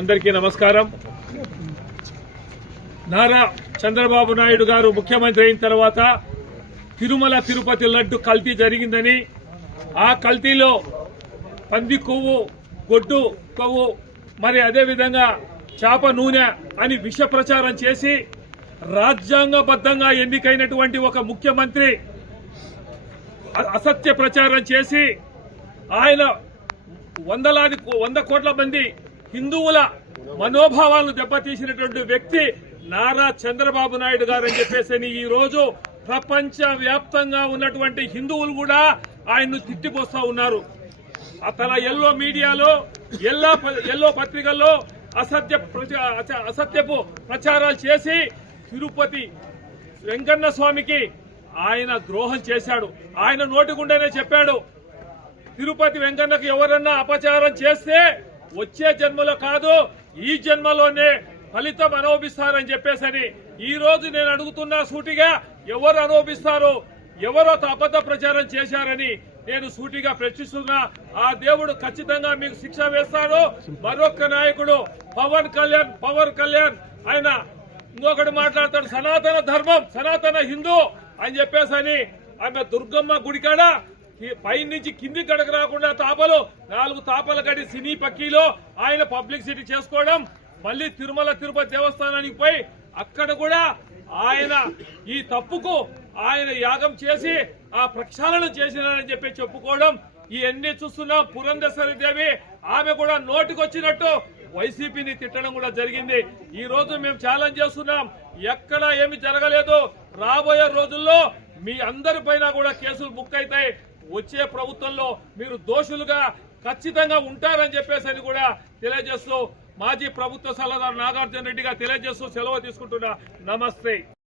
అందరికీ నమస్కారం. నారా చంద్రబాబు నాయుడు గారు ముఖ్యమంత్రి అయిన తర్వాత తిరుమల తిరుపతి లడ్డు కల్తీ జరిగిందని, ఆ కల్తీలో పంది కొవ్వు, గొడ్డు కొవ్వు, మరి అదేవిధంగా చేప నూనె అని విష ప్రచారం చేసి రాజ్యాంగబద్ధంగా ఎన్నికైనటువంటి ఒక ముఖ్యమంత్రి అసత్య ప్రచారం చేసి ఆయన 100 కోట్ల మంది హిందువుల మనోభావాలను దెబ్బతీసినటువంటి వ్యక్తి నారా చంద్రబాబు నాయుడు గారు అని చెప్పేసి ఈ రోజు ప్రపంచ వ్యాప్తంగా ఉన్నటువంటి హిందువులు కూడా ఆయన్ను తిట్టిపోస్తా ఉన్నారు. తన ఎల్లో మీడియాలో ఎల్లో పత్రికల్లో అసత్యపు ప్రచారాలు చేసి తిరుపతి వెంకన్న స్వామికి ఆయన ద్రోహం చేశాడు. ఆయన నోటి గుండెనే చెప్పాడు, తిరుపతి వెంకన్నకు ఎవరన్నా అపచారం చేస్తే వచ్చే జన్మలో కాదు ఈ జన్మలోనే ఫలితం అనుభవిస్తారని చెప్పేసని ఈ రోజు నేను అడుగుతున్నా సూటిగా, ఎవరు అనుభవిస్తారో, ఎవరో అబద్ధ ప్రచారం చేశారని నేను సూటిగా ప్రశ్నిస్తున్నా. ఆ దేవుడు ఖచ్చితంగా మీకు శిక్ష వేస్తాడు. మరొక నాయకుడు పవన్ కళ్యాణ్ ఆయన ఇంకొకటి మాట్లాడతాడు, సనాతన ధర్మం, సనాతన హిందూ అని చెప్పేసని ఆమె దుర్గమ్మ గుడికాడ పైనుంచి కింది గడకు రాకుండా 4 తాపలు కడి సినీ పక్కీలో ఆయన పబ్లిసిటీ చేసుకోవడం, మళ్లీ తిరుమల తిరుపతి దేవస్థానానికి పోయి అక్కడ కూడా ఆయన ఈ తప్పుకు ఆయన యాగం చేసి ఆ ప్రక్షాళన చేసినారని చెప్పి చెప్పుకోవడం, ఇవన్నీ చూస్తున్నాం. పురంధేశ్వరి దేవి ఆమె కూడా నోటికొచ్చినట్టు వైసీపీని తిట్టడం కూడా జరిగింది. ఈ రోజు మేము ఛాలెంజ్ చేస్తున్నాం, ఎక్కడ ఏమి జరగలేదు. రాబోయే రోజుల్లో మీ అందరిపైన కూడా కేసులు బుక్ అవుతాయి. వచ్చే ప్రభుత్వంలో మీరు దోషులుగా ఖచ్చితంగా ఉంటారని చెప్పేసి కూడా తెలియజేస్తూ మాజీ ప్రభుత్వ సలహాదారు నాగార్జున రెడ్డిగా తెలియజేస్తూ సెలవు తీసుకుంటున్నా. నమస్తే.